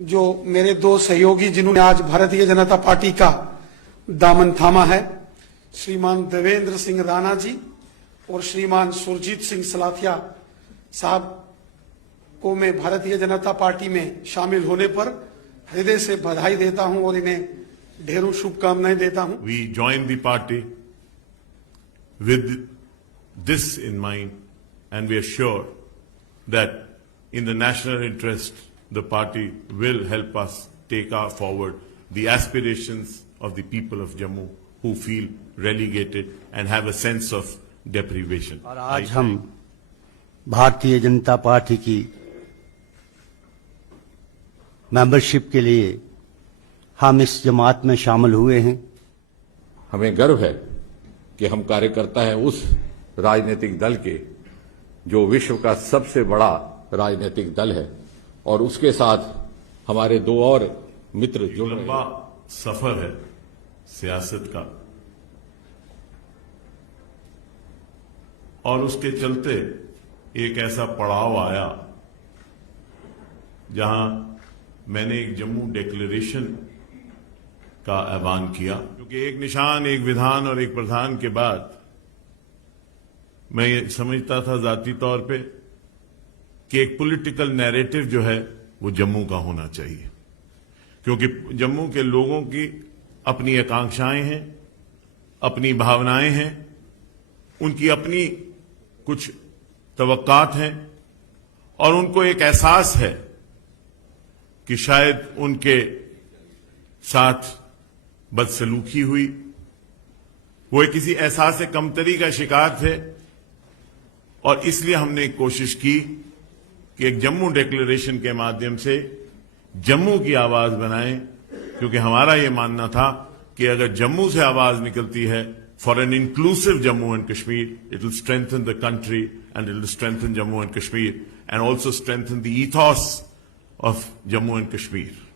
जो मेरे दो सहयोगी जिन्होंने आज भारतीय जनता पार्टी का दामन थामा है, श्रीमान देवेंद्र सिंह राणा जी और श्रीमान सुरजीत सिंह सलाथिया साहब को मैं भारतीय जनता पार्टी में शामिल होने पर हृदय से बधाई देता हूं और इन्हें ढेरों शुभकामनाएं देता हूं। We joined the party with this in mind, and we are sure that in the national interest, the party will help us take forward the aspirations of the people of Jammu who feel relegated and have a sense of deprivation. और आज हम Bharatiya Janata party की membership के लिए हम इस जमात में शामिल हुए हैं। हमें गर्व है कि हम कार्यकर्ता हैं उस राजनीतिक दल के जो विश्व का सबसे बड़ा राजनीतिक दल है, और उसके साथ हमारे दो और मित्र जुड़ रहे हैं। लंबा सफर है सियासत का, और उसके चलते एक ऐसा पड़ाव आया जहां मैंने एक जम्मू डिक्लेरेशन का ऐलान किया, क्योंकि एक निशान, एक विधान और एक प्रधान के बाद मैं ये समझता था जाती तौर पे कि एक पॉलिटिकल नैरेटिव जो है वो जम्मू का होना चाहिए, क्योंकि जम्मू के लोगों की अपनी आकांक्षाएं हैं, अपनी भावनाएं हैं, उनकी अपनी कुछ तवक्कात हैं, और उनको एक एहसास है कि शायद उनके साथ बदसलूकी हुई, वो किसी एहसास कमतरी का शिकार थे। और इसलिए हमने एक कोशिश की कि एक जम्मू डिक्लेरेशन के माध्यम से जम्मू की आवाज बनाएं, क्योंकि हमारा यह मानना था कि अगर जम्मू से आवाज निकलती है for an inclusive Jammu and Kashmir, it will strengthen the country and it will strengthen Jammu and Kashmir and also strengthen the ईथॉस of Jammu and Kashmir.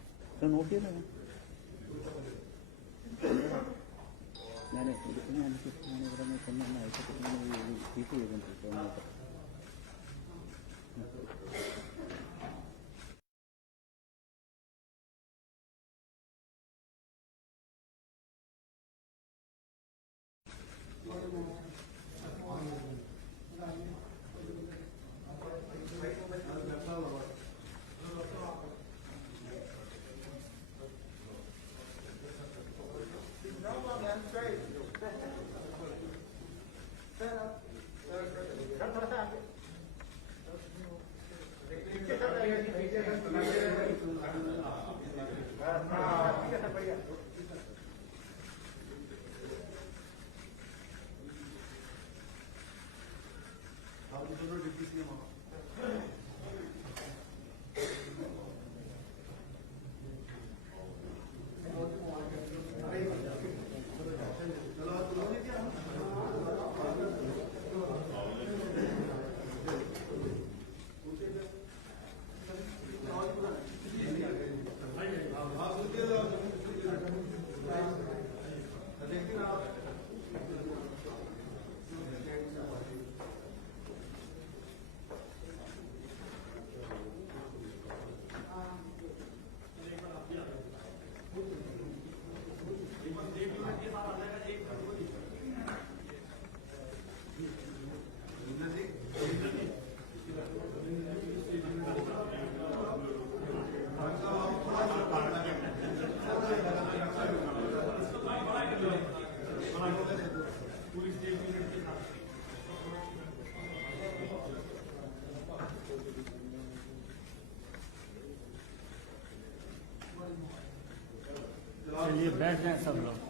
चलिए बैठ जाएं सब लोग।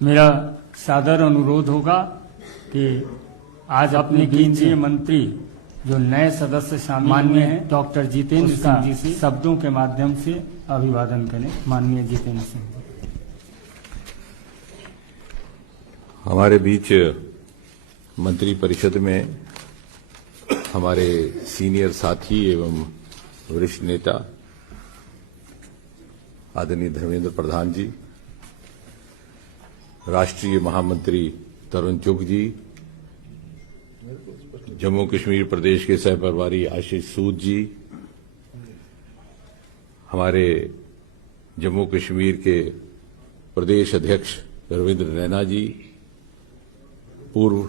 मेरा सादर अनुरोध होगा कि आज अपने केंद्रीय मंत्री जो नए सदस्य शामिल माननीय हैं डॉक्टर जितेंद्र सिंह जी से शब्दों के माध्यम से अभिवादन करें। माननीय जितेंद्र सिंह जी। हमारे बीच मंत्री परिषद में हमारे सीनियर साथी एवं वरिष्ठ नेता आदरणीय धर्मेंद्र प्रधान जी, राष्ट्रीय महामंत्री तरुण चुग जी, जम्मू कश्मीर प्रदेश के सह प्रभारी आशीष सूद जी, हमारे जम्मू कश्मीर के प्रदेश अध्यक्ष रविंद्र रैना जी, पूर्व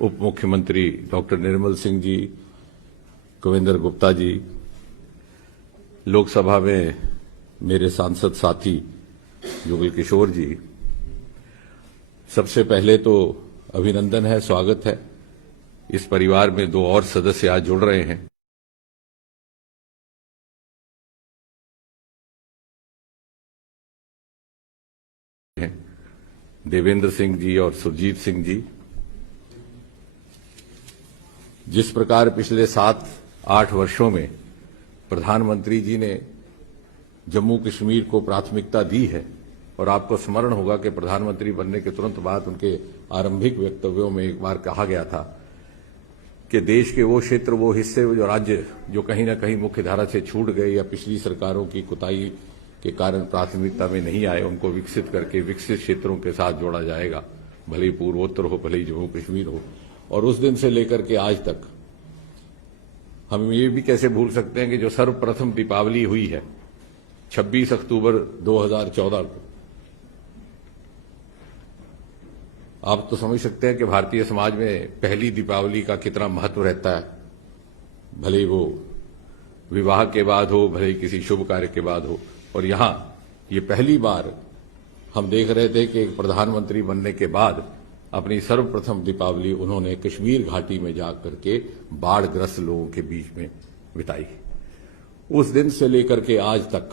उप मुख्यमंत्री डॉक्टर निर्मल सिंह जी, कविंदर गुप्ता जी, लोकसभा में मेरे सांसद साथी जुगल किशोर जी, सबसे पहले तो अभिनंदन है, स्वागत है। इस परिवार में 2 और सदस्य आज जुड़ रहे हैं। देवेंद्र सिंह जी और सुरजीत सिंह जी। जिस प्रकार पिछले 7-8 वर्षों में प्रधानमंत्री जी ने जम्मू कश्मीर को प्राथमिकता दी है, और आपको स्मरण होगा कि प्रधानमंत्री बनने के तुरंत बाद उनके आरंभिक वक्तव्यों में एक बार कहा गया था कि देश के वो क्षेत्र, वो हिस्से, जो राज्य जो कहीं ना कहीं मुख्य धारा से छूट गए या पिछली सरकारों की कुताही के कारण प्राथमिकता में नहीं आए, उनको विकसित करके विकसित क्षेत्रों के साथ जोड़ा जाएगा, भले ही पूर्वोत्तर हो, भले ही जम्मू कश्मीर हो। और उस दिन से लेकर के आज तक हम ये भी कैसे भूल सकते हैं कि जो सर्वप्रथम दीपावली हुई है 26 अक्टूबर 2014 को, आप तो समझ सकते हैं कि भारतीय समाज में पहली दीपावली का कितना महत्व रहता है, भले ही वो विवाह के बाद हो, भले ही किसी शुभ कार्य के बाद हो। और यहां ये पहली बार हम देख रहे थे कि एक प्रधानमंत्री बनने के बाद अपनी सर्वप्रथम दीपावली उन्होंने कश्मीर घाटी में जाकर के बाढ़ग्रस्त लोगों के बीच में बिताई। उस दिन से लेकर के आज तक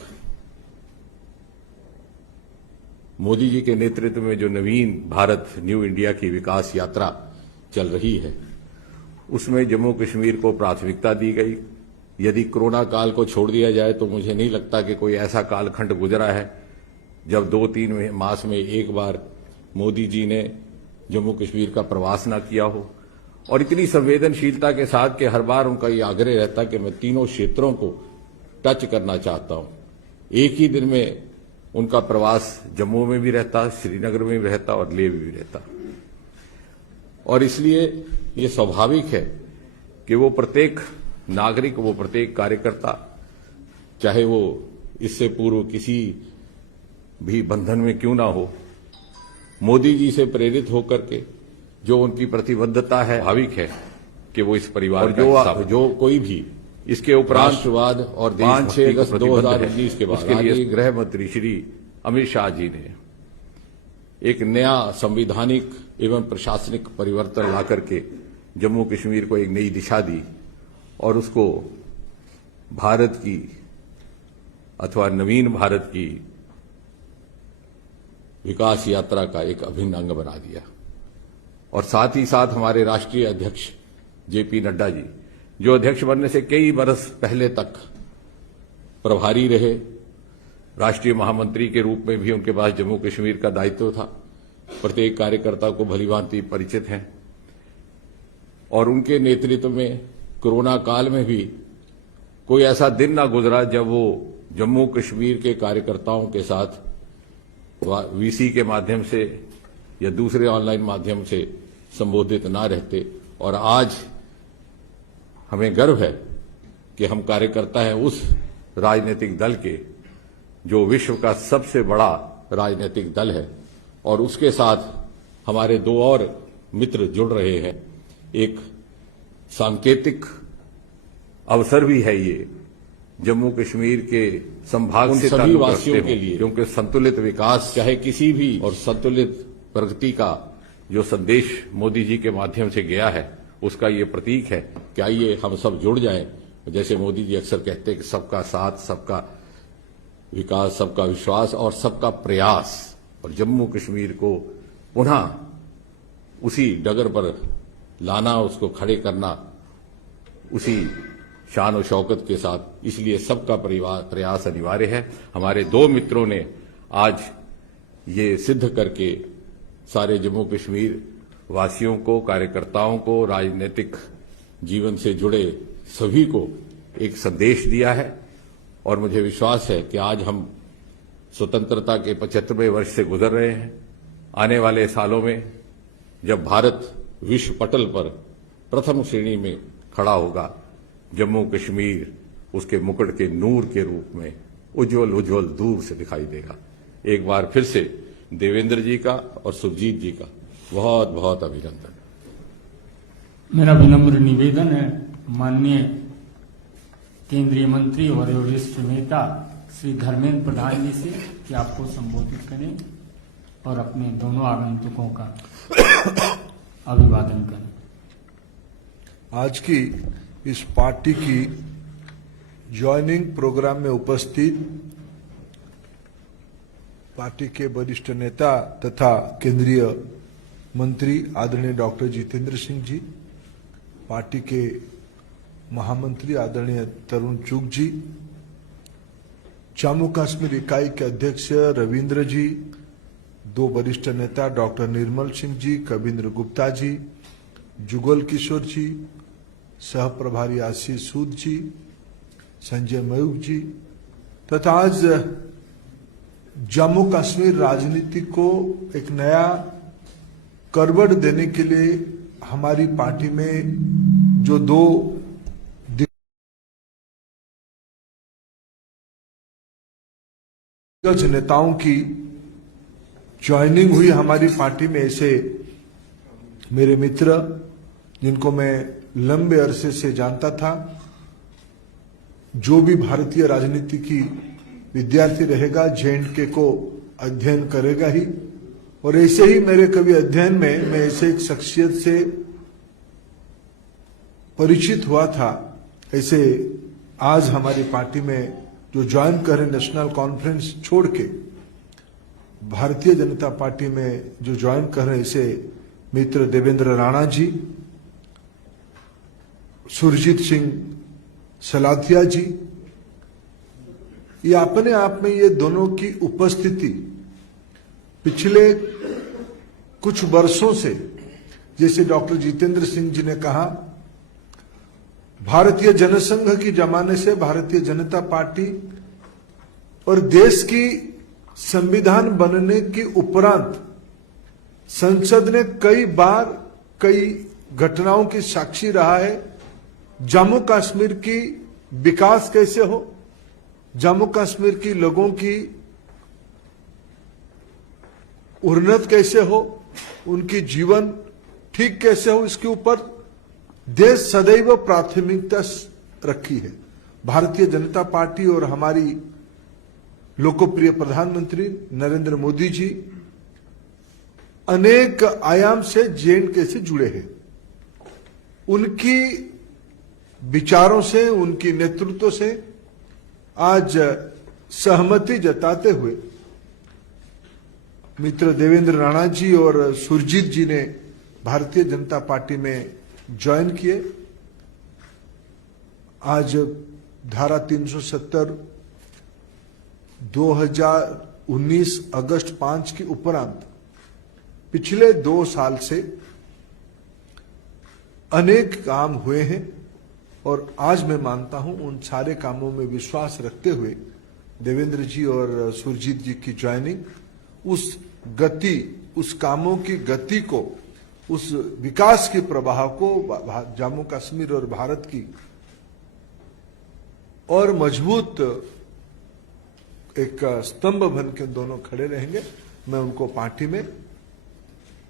मोदी जी के नेतृत्व में जो नवीन भारत, न्यू इंडिया की विकास यात्रा चल रही है, उसमें जम्मू कश्मीर को प्राथमिकता दी गई। यदि कोरोना काल को छोड़ दिया जाए तो मुझे नहीं लगता कि कोई ऐसा कालखंड गुजरा है जब 2-3 मास में एक बार मोदी जी ने जम्मू कश्मीर का प्रवास न किया हो, और इतनी संवेदनशीलता के साथ कि हर बार उनका ये आग्रह रहता कि मैं तीनों क्षेत्रों को टच करना चाहता हूं। एक ही दिन में उनका प्रवास जम्मू में भी रहता, श्रीनगर में भी रहता और लेह में भी रहता। और इसलिए ये स्वाभाविक है कि वो प्रत्येक नागरिक, वो प्रत्येक कार्यकर्ता, चाहे वो इससे पूर्व किसी भी बंधन में क्यों ना हो, मोदी जी से प्रेरित होकर के जो उनकी प्रतिबद्धता है, स्वाभाविक है कि वो इस परिवार का जो कोई भी इसके उपरांत राष्ट्रवाद और 5-6 अगस्त 2019 के बाद उसके लिए गृह मंत्री श्री अमित शाह जी ने एक नया संवैधानिक एवं प्रशासनिक परिवर्तन ला करके जम्मू कश्मीर को एक नई दिशा दी और उसको भारत की अथवा नवीन भारत की विकास यात्रा का एक अभिन्न अंग बना दिया। और साथ ही साथ हमारे राष्ट्रीय अध्यक्ष जेपी नड्डा जी, जो अध्यक्ष बनने से कई बरस पहले तक प्रभारी रहे, राष्ट्रीय महामंत्री के रूप में भी उनके पास जम्मू कश्मीर का दायित्व था, प्रत्येक कार्यकर्ता को भलीभांति परिचित हैं। और उनके नेतृत्व में कोरोना काल में भी कोई ऐसा दिन ना गुजरा जब वो जम्मू कश्मीर के कार्यकर्ताओं के साथ वीसी के माध्यम से या दूसरे ऑनलाइन माध्यम से संबोधित ना रहते। और आज हमें गर्व है कि हम कार्यकर्ता हैं उस राजनीतिक दल के जो विश्व का सबसे बड़ा राजनीतिक दल है, और उसके साथ हमारे 2 और मित्र जुड़ रहे हैं। एक सांकेतिक अवसर भी है ये जम्मू कश्मीर के संभाग से सभी वासियों के लिए, क्योंकि संतुलित विकास चाहे किसी भी और संतुलित प्रगति का जो संदेश मोदी जी के माध्यम से गया है, उसका ये प्रतीक है कि आइए हम सब जुड़ जाएं। जैसे मोदी जी अक्सर कहते हैं कि सबका साथ, सबका विकास, सबका विश्वास और सबका प्रयास, और जम्मू कश्मीर को पुनः उसी डगर पर लाना, उसको खड़े करना उसी शान और शौकत के साथ। इसलिए सबका प्रयास अनिवार्य है। हमारे 2 मित्रों ने आज ये सिद्ध करके सारे जम्मू कश्मीर वासियों को, कार्यकर्ताओं को, राजनीतिक जीवन से जुड़े सभी को एक संदेश दिया है और मुझे विश्वास है कि आज हम स्वतंत्रता के 75वें वर्ष से गुजर रहे हैं। आने वाले सालों में जब भारत विश्व पटल पर प्रथम श्रेणी में खड़ा होगा, जम्मू कश्मीर उसके मुकुट के नूर के रूप में उज्जवल उज्जवल दूर से दिखाई देगा। एक बार फिर से देवेंद्र जी का और सुरजीत जी का बहुत बहुत अभिनंदन। मेरा विनम्र निवेदन है माननीय केंद्रीय मंत्री और वरिष्ठ नेता श्री धर्मेंद्र प्रधान जी से कि आपको संबोधित करें और अपने दोनों आगंतुकों का अभिवादन करें। आज की इस पार्टी की ज्वाइनिंग प्रोग्राम में उपस्थित पार्टी के वरिष्ठ नेता तथा केंद्रीय मंत्री आदरणीय डॉक्टर जितेंद्र सिंह जी, पार्टी के महामंत्री आदरणीय तरुण चुग जी, जम्मू कश्मीर इकाई के अध्यक्ष रविंद्र जी, दो वरिष्ठ नेता डॉक्टर निर्मल सिंह जी, कविंद्र गुप्ता जी, जुगल किशोर जी, सह प्रभारी आशीष सूद जी, संजय मयूख जी तथा आज जम्मू कश्मीर राजनीति को एक नया करवट देने के लिए हमारी पार्टी में जो दो दिग्गज नेताओं की ज्वाइनिंग हुई हमारी पार्टी में, ऐसे मेरे मित्र जिनको मैं लंबे अरसे से जानता था, जो भी भारतीय राजनीति की विद्यार्थी रहेगा JNK को अध्ययन करेगा ही, और ऐसे ही मेरे कभी अध्ययन में मैं ऐसे एक शख्सियत से परिचित हुआ था, ऐसे आज हमारी पार्टी में जो ज्वाइन कर रहे नेशनल कॉन्फ्रेंस छोड़ के भारतीय जनता पार्टी में जो ज्वाइन कर रहे ऐसे मित्र देवेंद्र राणा जी, सुरजीत सिंह सलाथिया जी, ये अपने आप में ये दोनों की उपस्थिति पिछले कुछ वर्षों से, जैसे डॉक्टर जितेंद्र सिंह जी ने कहा, भारतीय जनसंघ की जमाने से भारतीय जनता पार्टी और देश की संविधान बनने के उपरांत संसद ने कई बार कई घटनाओं की साक्षी रहा है। जम्मू कश्मीर की विकास कैसे हो, जम्मू कश्मीर की लोगों की उन्नत कैसे हो, उनकी जीवन ठीक कैसे हो, इसके ऊपर देश सदैव प्राथमिकता रखी है। भारतीय जनता पार्टी और हमारी लोकप्रिय प्रधानमंत्री नरेंद्र मोदी जी अनेक आयाम से JNK से जुड़े हैं। उनकी विचारों से, उनकी नेतृत्व से आज सहमति जताते हुए मित्र देवेंद्र राणा जी और सुरजीत जी ने भारतीय जनता पार्टी में ज्वाइन किए। आज धारा 370 2019 अगस्त 5 के उपरांत पिछले 2 साल से अनेक काम हुए हैं और आज मैं मानता हूं उन सारे कामों में विश्वास रखते हुए देवेंद्र जी और सुरजीत जी की ज्वाइनिंग उस गति, उस कामों की गति को, उस विकास के प्रवाह को जम्मू कश्मीर और भारत की और मजबूत एक स्तंभ बन के दोनों खड़े रहेंगे। मैं उनको पार्टी में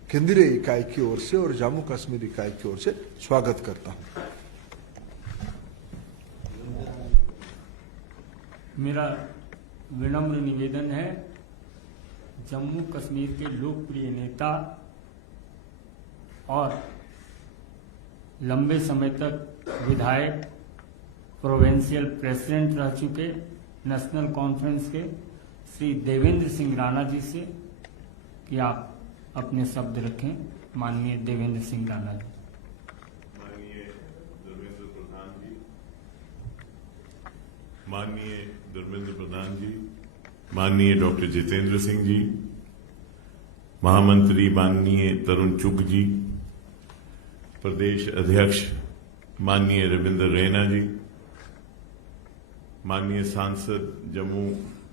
केंद्रीय इकाई की ओर से और जम्मू कश्मीर इकाई की ओर से स्वागत करता हूं। मेरा विनम्र निवेदन है जम्मू कश्मीर के लोकप्रिय नेता और लंबे समय तक विधायक, प्रोविंशियल प्रेसिडेंट रह चुके नेशनल कॉन्फ्रेंस के श्री देवेंद्र सिंह राणा जी से कि आप अपने शब्द रखें। माननीय देवेंद्र सिंह राणा जी। माननीय धर्मेंद्र प्रधान जी, माननीय धर्मेंद्र प्रधान जी, माननीय डॉक्टर जितेंद्र सिंह जी, महामंत्री माननीय तरुण चुग जी, प्रदेश अध्यक्ष माननीय रविंद्र रैना जी, माननीय सांसद जम्मू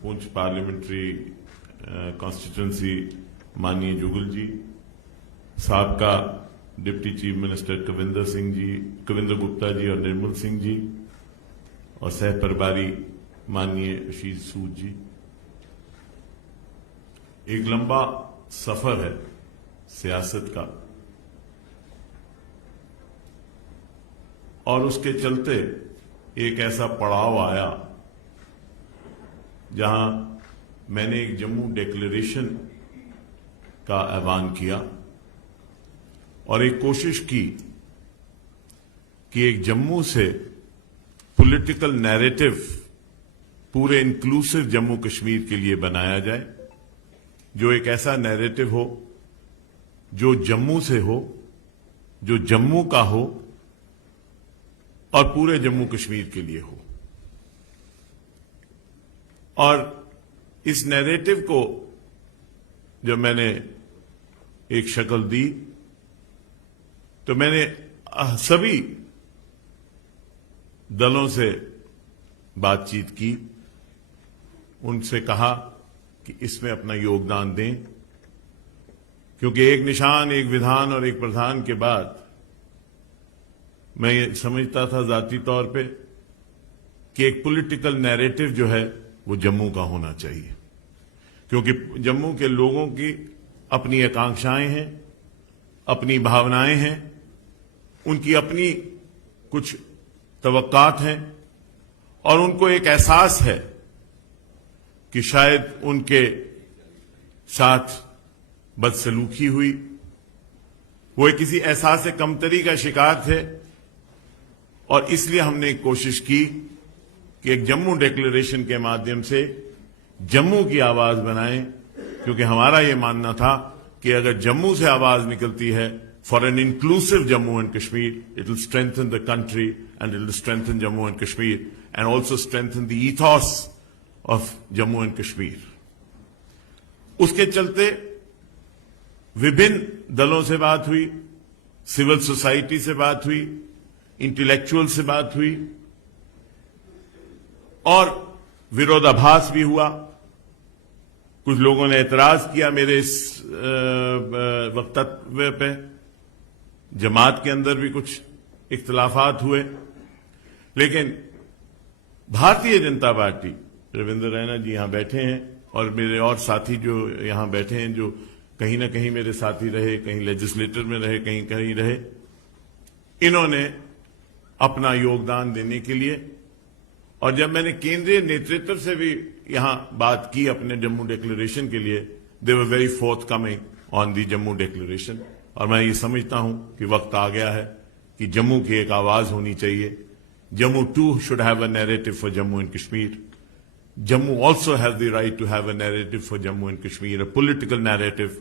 पुंछ पार्लियामेंट्री कॉन्स्टिट्यूंसी माननीय जुगल जी, साबका deputy chief minister Kavinder Gupta ji और निर्मल सिंह जी, और सह प्रभारी माननीय आशीष सूद जी। एक लंबा सफर है सियासत का, और उसके चलते एक ऐसा पड़ाव आया जहां मैंने एक जम्मू डिक्लेरेशन का ऐलान किया और एक कोशिश की कि एक जम्मू से पॉलिटिकल नैरेटिव पूरे इंक्लूसिव जम्मू कश्मीर के लिए बनाया जाए, जो एक ऐसा नैरेटिव हो जो जम्मू से हो, जो जम्मू का हो और पूरे जम्मू कश्मीर के लिए हो। और इस नैरेटिव को जब मैंने एक शक्ल दी तो मैंने सभी दलों से बातचीत की, उनसे कहा कि इसमें अपना योगदान दें, क्योंकि एक निशान, एक विधान और एक प्रधान के बाद मैं ये समझता था जाती तौर पे कि एक पॉलिटिकल नैरेटिव जो है वो जम्मू का होना चाहिए, क्योंकि जम्मू के लोगों की अपनी आकांक्षाएं हैं, अपनी भावनाएं हैं, उनकी अपनी कुछ तवक्कात हैं, और उनको एक एहसास है कि शायद उनके साथ बदसलूकी हुई, वो किसी एहसास से कमतरी का शिकार थे। और इसलिए हमने एक कोशिश की कि एक जम्मू डिक्लेरेशन के माध्यम से जम्मू की आवाज बनाएं, क्योंकि हमारा यह मानना था कि अगर जम्मू से आवाज निकलती है for an inclusive Jammu and Kashmir, it will strengthen the country and it will strengthen Jammu and Kashmir and also strengthen the ईथॉस of Jammu and Kashmir. उसके चलते विभिन्न दलों से बात हुई, सिविल सोसाइटी से बात हुई, इंटेलेक्चुअल से बात हुई, और विरोधाभास भी हुआ। कुछ लोगों ने एतराज किया मेरे इस वक्तव्य पे, जमात के अंदर भी कुछ इख्तिलाफात हुए, लेकिन भारतीय जनता पार्टी, रविंद्र रैना जी यहां बैठे हैं और मेरे और साथी जो यहां बैठे हैं, जो कहीं ना कहीं मेरे साथी रहे, कहीं लेजिस्लेटर में रहे, कहीं कहीं रहे, इन्होंने अपना योगदान देने के लिए, और जब मैंने केंद्रीय नेतृत्व से भी यहां बात की अपने जम्मू डिक्लेरेशन के लिए, they were very forthcoming on the Jammu declaration. और मैं ये समझता हूं कि वक्त आ गया है कि जम्मू की एक आवाज होनी चाहिए। Jammu too should have a narrative for Jammu and Kashmir. Jammu also has the right to have a narrative for Jammu and Kashmir, a political narrative.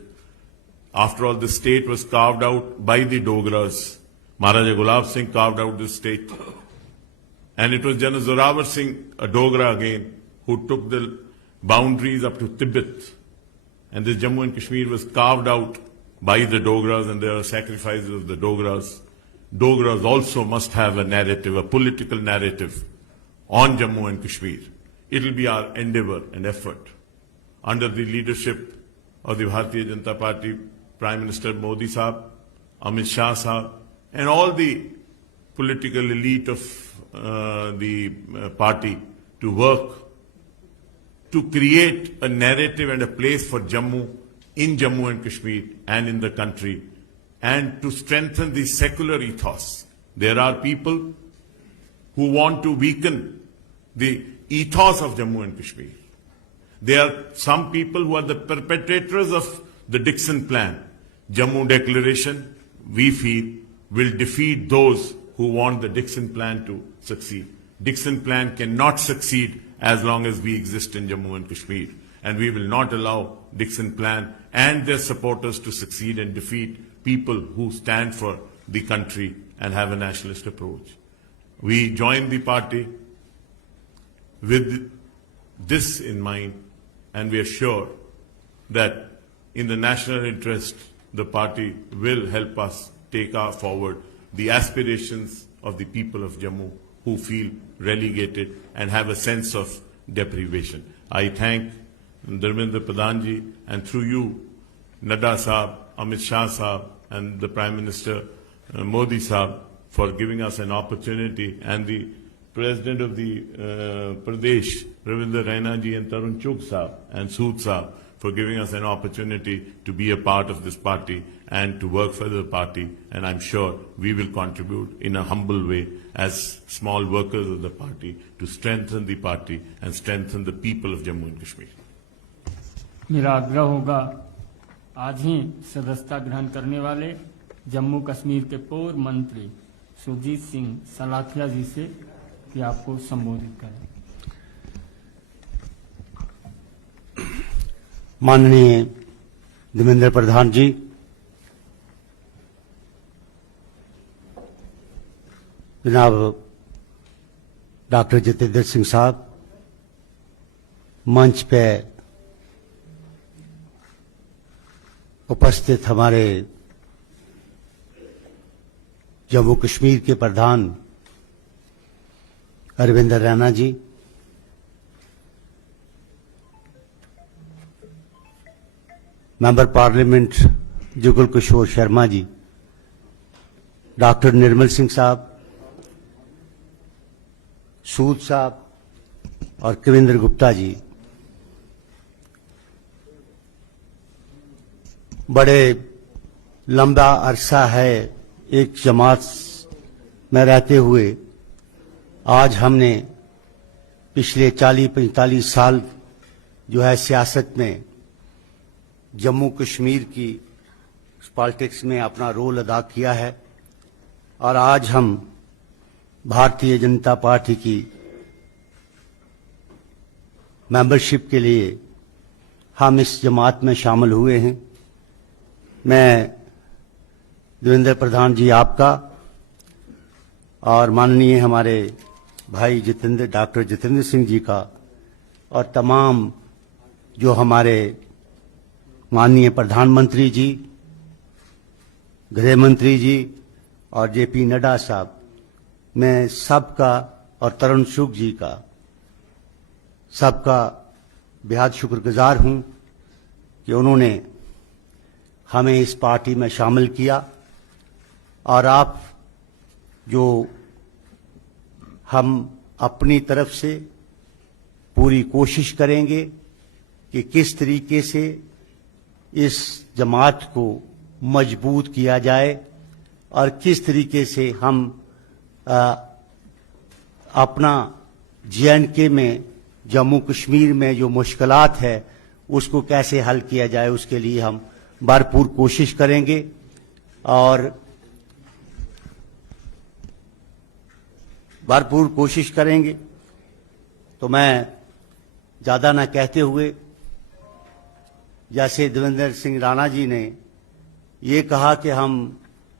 After all, the state was carved out by the Dogras. Maharaja Gulab Singh carved out the state. And it was General Zorawar Singh, a Dogra again, who took the boundaries up to Tibet. And this Jammu and Kashmir was carved out by the Dogras, and there are sacrifices of the Dogras. Dogras also must have a narrative, a political narrative on Jammu and Kashmir. It will be our endeavor and effort under the leadership of the Bharatiya Janata Party, Prime Minister Modi Sahab, Amit Shah Sahab, and all the political elite of the party to work to create a narrative and a place for Jammu in Jammu and Kashmir and in the country, and to strengthen the secular ethos. There are people who want to weaken the ethos of Jammu and Kashmir. There are some people who are the perpetrators of the Dixon Plan. Jammu Declaration, we feel, will defeat those who want the Dixon Plan to succeed. Dixon Plan cannot succeed as long as we exist in Jammu and Kashmir. And we will not allow Dixon Plan and their supporters to succeed and defeat people who stand for the country and have a nationalist approach. We join the party with this in mind, and we are sure that in the national interest, the party will help us take forward the aspirations of the people of Jammu who feel relegated and have a sense of deprivation. I thank Dharmendra Pradhan ji and through you, Nadda Sahab, Amit Shah Sahab and the Prime Minister Modi Sahab for giving us an opportunity, and the President of the Pradesh, Ravindra Raina ji and Tarun Chugh Sahab and Sood Sahab for giving us an opportunity to be a part of this party and to work for the party, and I'm sure we will contribute in a humble way as small workers of the party to strengthen the party and strengthen the people of Jammu and Kashmir. मेरा आग्रह होगा आज ही सदस्यता ग्रहण करने वाले जम्मू कश्मीर के पूर्व मंत्री सुरजीत सिंह सलाथिया जी से कि आपको संबोधित करें। माननीय धर्मेंद्र प्रधान जी, जनाब डॉक्टर जितेंद्र सिंह साहब, मंच पे उपस्थित हमारे जम्मू कश्मीर के प्रधान रविंद्र रैना जी, member parliament Jugal Kishore Sharma ji, doctor Nirmal Singh साहब, सूद साहब और कविंद्र गुप्ता जी, बड़े लंबा अरसा है एक जमात में रहते हुए आज हमने पिछले 40-45 साल जो है सियासत में जम्मू कश्मीर की पॉलिटिक्स में अपना रोल अदा किया है, और आज हम भारतीय जनता पार्टी की मेंबरशिप के लिए हम इस जमात में शामिल हुए हैं। मैं देवेंद्र प्रधान जी आपका और माननीय हमारे भाई डॉक्टर जितेंद्र सिंह जी का और तमाम जो हमारे माननीय प्रधानमंत्री जी, गृह मंत्री जी और जेपी नड्डा साहब, मैं सबका और तरुण चुग जी का सबका बेहद शुक्रगुजार हूं कि उन्होंने हमें इस पार्टी में शामिल किया, और आप जो हम अपनी तरफ से पूरी कोशिश करेंगे कि किस तरीके से इस जमात को मजबूत किया जाए और किस तरीके से हम अपना J&K में जम्मू कश्मीर में जो मुश्किलात है उसको कैसे हल किया जाए, उसके लिए हम भरपूर कोशिश करेंगे। और भरपूर कोशिश करेंगे तो मैं ज्यादा ना कहते हुए, जैसे देवेंद्र सिंह राणा जी ने ये कहा कि हम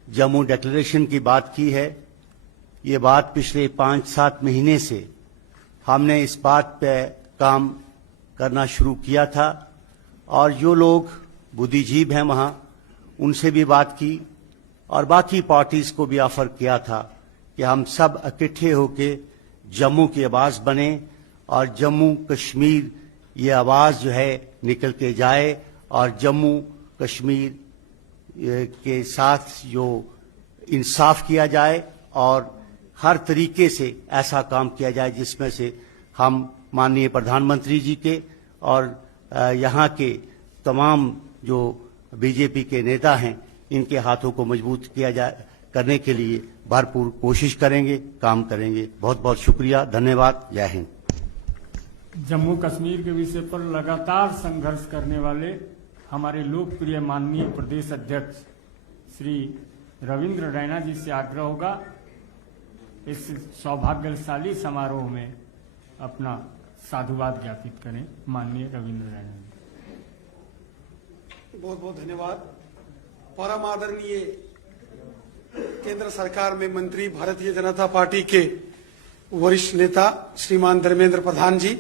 जम्मू डिक्लेरेशन की बात की है, ये बात पिछले 5-7 महीने से हमने इस बात पे काम करना शुरू किया था, और जो लोग बुद्धिजीवी हैं वहां उनसे भी बात की और बाकी पार्टीज को भी ऑफर किया था कि हम सब इकट्ठे होके जम्मू की आवाज बने और जम्मू कश्मीर ये आवाज जो है निकल के जाए और जम्मू कश्मीर के साथ जो इंसाफ किया जाए और हर तरीके से ऐसा काम किया जाए जिसमें से हम माननीय प्रधानमंत्री जी के और यहाँ के तमाम जो बीजेपी के नेता हैं इनके हाथों को मजबूत किया जाए, करने के लिए भरपूर कोशिश करेंगे, काम करेंगे। बहुत बहुत शुक्रिया, धन्यवाद, जय हिंद। जम्मू कश्मीर के विषय पर लगातार संघर्ष करने वाले हमारे लोकप्रिय माननीय प्रदेश अध्यक्ष श्री रविंद्र रैना जी से आग्रह होगा इस सौभाग्यशाली समारोह में अपना साधुवाद ज्ञापित करें। माननीय रविंद्र रैना जी, बहुत बहुत धन्यवाद। परम आदरणीय केंद्र सरकार में मंत्री, भारतीय जनता पार्टी के वरिष्ठ नेता श्रीमान धर्मेंद्र प्रधान जी,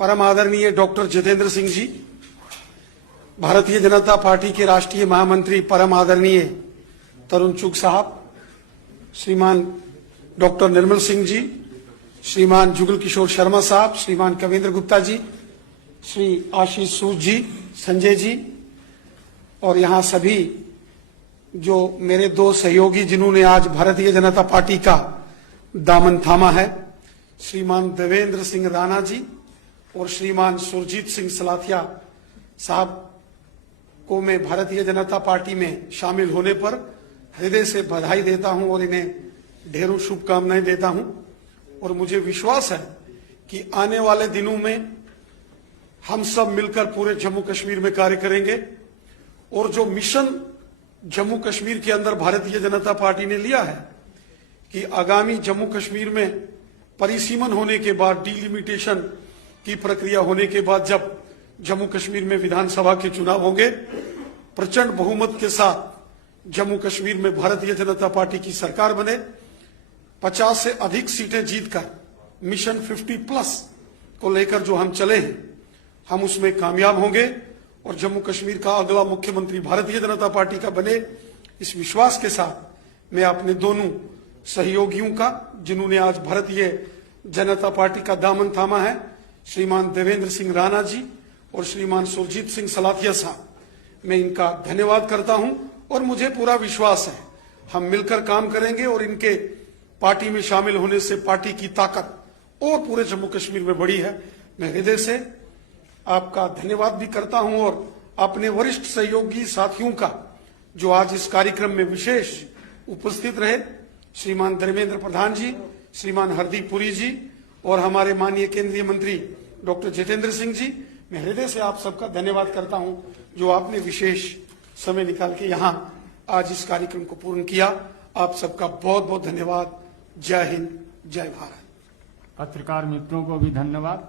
परम आदरणीय डॉक्टर जितेंद्र सिंह जी, भारतीय जनता पार्टी के राष्ट्रीय महामंत्री परम आदरणीय तरुण चुग साहब, श्रीमान डॉक्टर निर्मल सिंह जी, श्रीमान जुगल किशोर शर्मा साहब, श्रीमान कवेंद्र गुप्ता जी, श्री आशीष सूद जी, संजय जी और यहाँ सभी जो मेरे दो सहयोगी जिन्होंने आज भारतीय जनता पार्टी का दामन थामा है, श्रीमान देवेंद्र सिंह राणा जी और श्रीमान सुरजीत सिंह सलाथिया साहब को मैं भारतीय जनता पार्टी में शामिल होने पर हृदय से बधाई देता हूं और इन्हें ढेरों शुभकामनाएं देता हूं। और मुझे विश्वास है कि आने वाले दिनों में हम सब मिलकर पूरे जम्मू कश्मीर में कार्य करेंगे और जो मिशन जम्मू कश्मीर के अंदर भारतीय जनता पार्टी ने लिया है कि आगामी जम्मू कश्मीर में परिसीमन होने के बाद, डिलिमिटेशन की प्रक्रिया होने के बाद जब जम्मू कश्मीर में विधानसभा के चुनाव होंगे, प्रचंड बहुमत के साथ जम्मू कश्मीर में भारतीय जनता पार्टी की सरकार बने, 50 से अधिक सीटें जीतकर मिशन 50+ को लेकर जो हम चले हैं, हम उसमें कामयाब होंगे और जम्मू कश्मीर का अगला मुख्यमंत्री भारतीय जनता पार्टी का बने। इस विश्वास के साथ मैं अपने दोनों सहयोगियों का, जिन्होंने आज भारतीय जनता पार्टी का दामन थामा है, श्रीमान देवेंद्र सिंह राणा जी और श्रीमान सुरजीत सिंह सलाथिया साहब, मैं इनका धन्यवाद करता हूं और मुझे पूरा विश्वास है हम मिलकर काम करेंगे और इनके पार्टी में शामिल होने से पार्टी की ताकत और पूरे जम्मू कश्मीर में बढ़ी है। मैं हृदय से आपका धन्यवाद भी करता हूं और अपने वरिष्ठ सहयोगी साथियों का जो आज इस कार्यक्रम में विशेष उपस्थित रहे, श्रीमान धर्मेंद्र प्रधान जी, श्रीमान हरदीप पुरी जी और हमारे माननीय केंद्रीय मंत्री डॉक्टर जितेंद्र सिंह जी, मैं हृदय से आप सबका धन्यवाद करता हूं जो आपने विशेष समय निकाल के यहां आज इस कार्यक्रम को पूर्ण किया। आप सबका बहुत बहुत धन्यवाद। जय हिंद, जय भारत। पत्रकार मित्रों को भी धन्यवाद।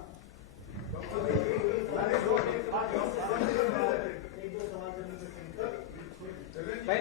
भाई